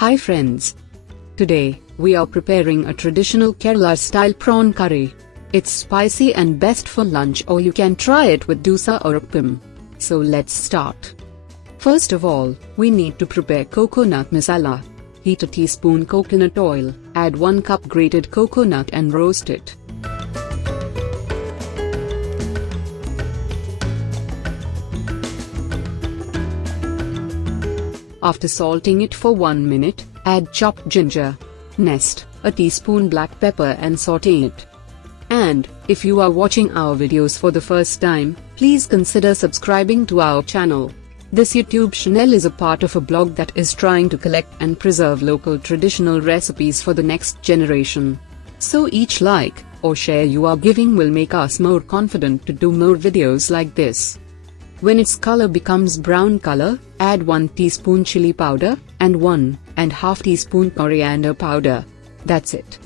Hi friends. Today, we are preparing a traditional Kerala style prawn curry. It's spicy and best for lunch, or you can try it with dosa or appam. So let's start. First of all, we need to prepare coconut masala. Heat a teaspoon coconut oil, add 1 cup grated coconut and roast it. After salting it for 1 minute, add chopped ginger, nest, a teaspoon black pepper and saute it. And, if you are watching our videos for the first time, please consider subscribing to our channel. This YouTube channel is a part of a blog that is trying to collect and preserve local traditional recipes for the next generation. So each like or share you are giving will make us more confident to do more videos like this. When its color becomes brown color, add 1 teaspoon chili powder and 1½ teaspoon coriander powder. That's it.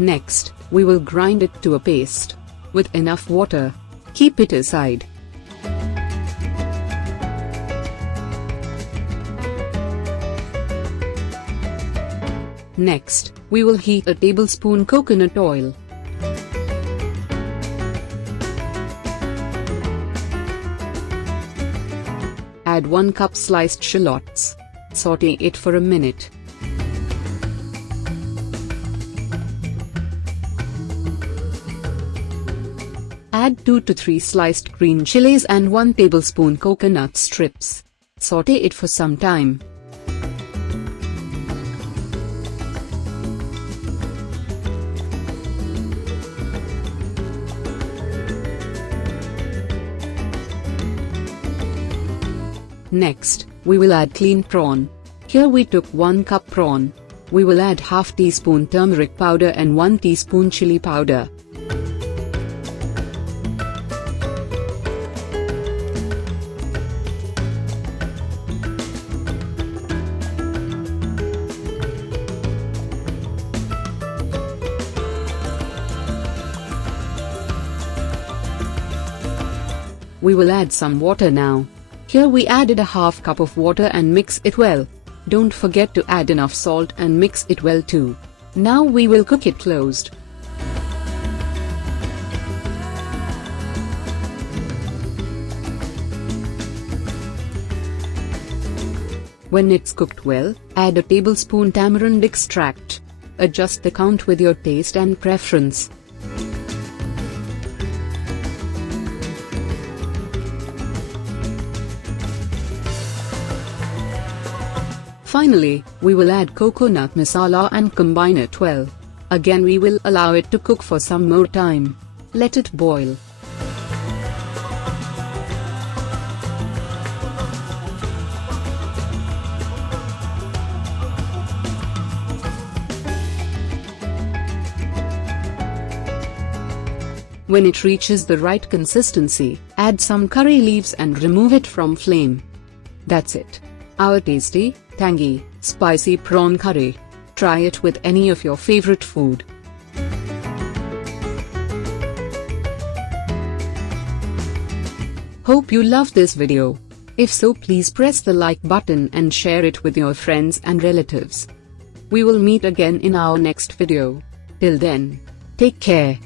Next, we will grind it to a paste. With enough water. Keep it aside. Next, we will heat a tablespoon coconut oil. Add 1 cup sliced shallots. Saute it for a minute. Add 2 to 3 sliced green chilies and 1 tablespoon coconut strips. Saute it for some time. Next, we will add clean prawn. Here we took 1 cup prawn. We will add ½ teaspoon turmeric powder and 1 teaspoon chili powder. We will add some water now. Here we added a ½ cup of water and mix it well. Don't forget to add enough salt and mix it well too. Now we will cook it closed. When it's cooked well, add a tablespoon tamarind extract. Adjust the count with your taste and preference. Finally, we will add coconut masala and combine it well. Again we will allow it to cook for some more time. Let it boil. When it reaches the right consistency, add some curry leaves and remove it from flame. That's it. Our tasty, tangy, spicy prawn curry. Try it with any of your favorite food. Hope you loved this video. If so, please press the like button and share it with your friends and relatives. We will meet again in our next video. Till then, take care.